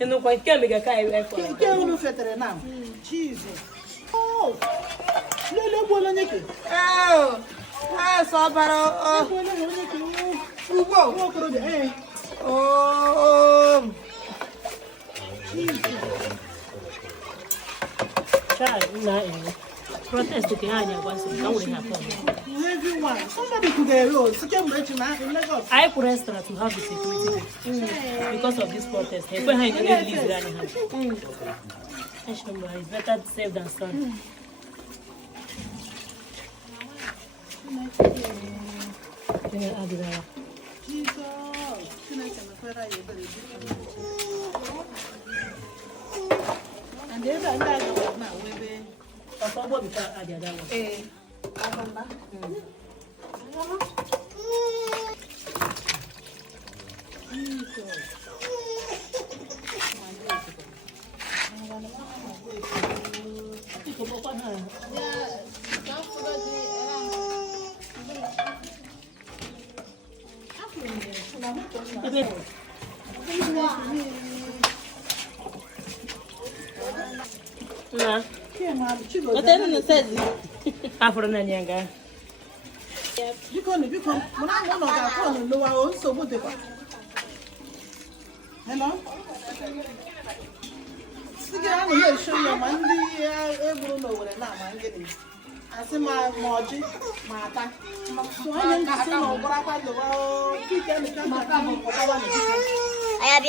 Eu não conheço que amiga caiu é fora. Que eu não fetere não. Jesus. Oh. Lele bola nyeke. Só para bola nyeke. Oh. Child, na protest que hanya kwasi kauri hapo. Everyone, somebody could get road. So can break in Lagos. I put extra to have the security because of this protest. If we had any leads running it's better safe than sorry. And there's a guy now, baby. What we can add the other one. What then says Afro na nyanga. Because when I'm not going to know our own so good. Hello? I'm going to show you Monday. Everyone know what I'm getting. I see my Margie, Martha. So I didn't see no what I the world. I have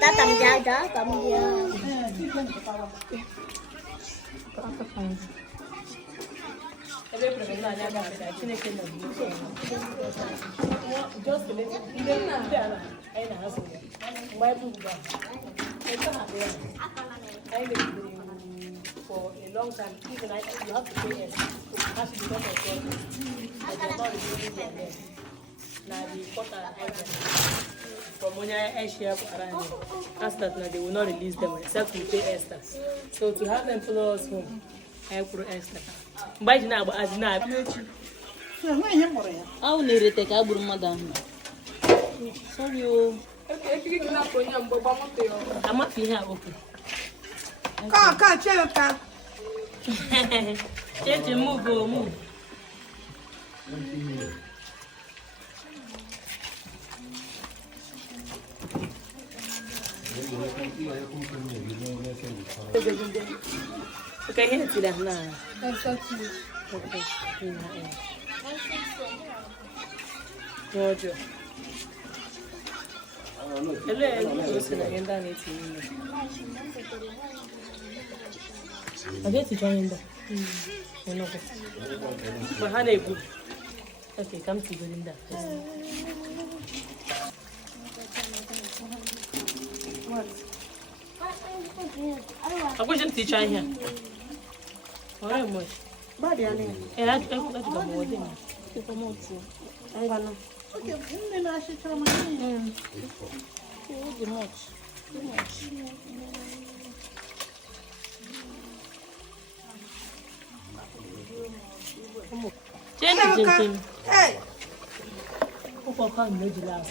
tatang jaga, for a long time, even you have to pay it. Has to be done for now the quarter from when I share around after that they will not release them except we pay extra. So to have them follow us home, I put extra. But now as now I'll need to take a madam. Sorry, I'm not here okay. Change move. Okay, here to that now. Roger. I get to join them. But how they go? Okay, come to Belinda first. What? I'm going to teach you here. How much? Body, I mean. And I go more than I'm gonna. Okay, then I should tell my too much. Hey! Who can make you laugh?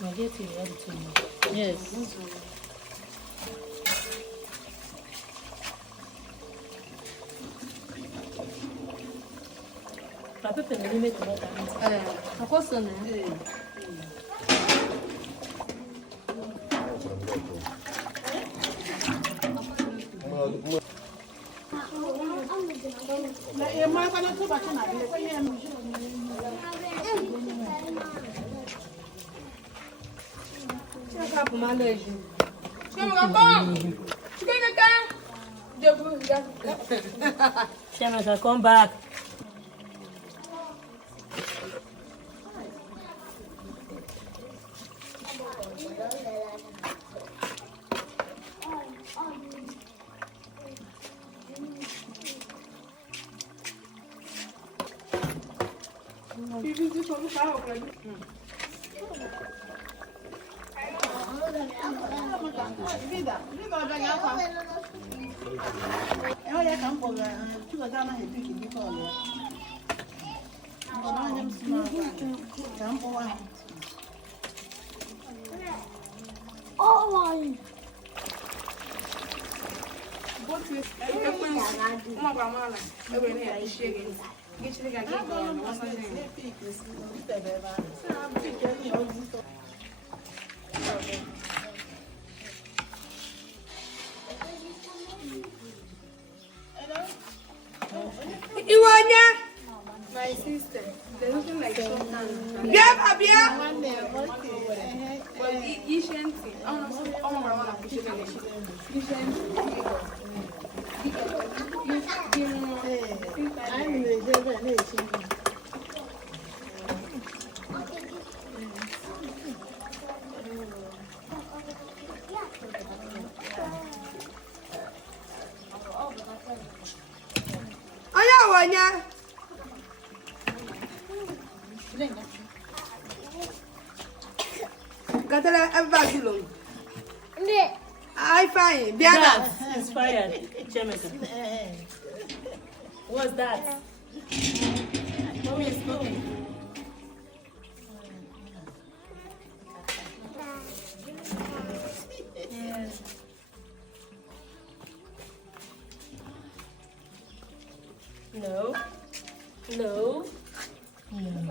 I'll get you ready to. Yes. Papa pena ni make more than. Of course, no. Chiamaka, come back. Iwanya, my sister. There's nothing like shorthand. Wanya. Gatala everybody long. I fine. That inspired. Chiamaka. What's that? Mommy is cooking. No. No. No.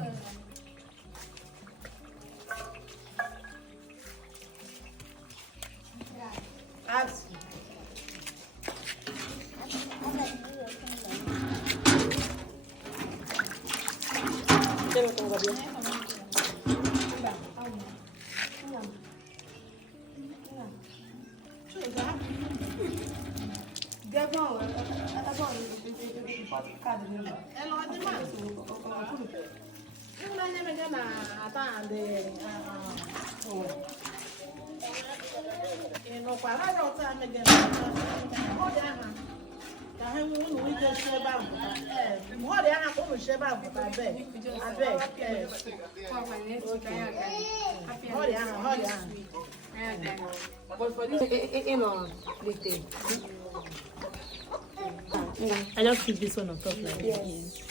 I just keep this one on top like this.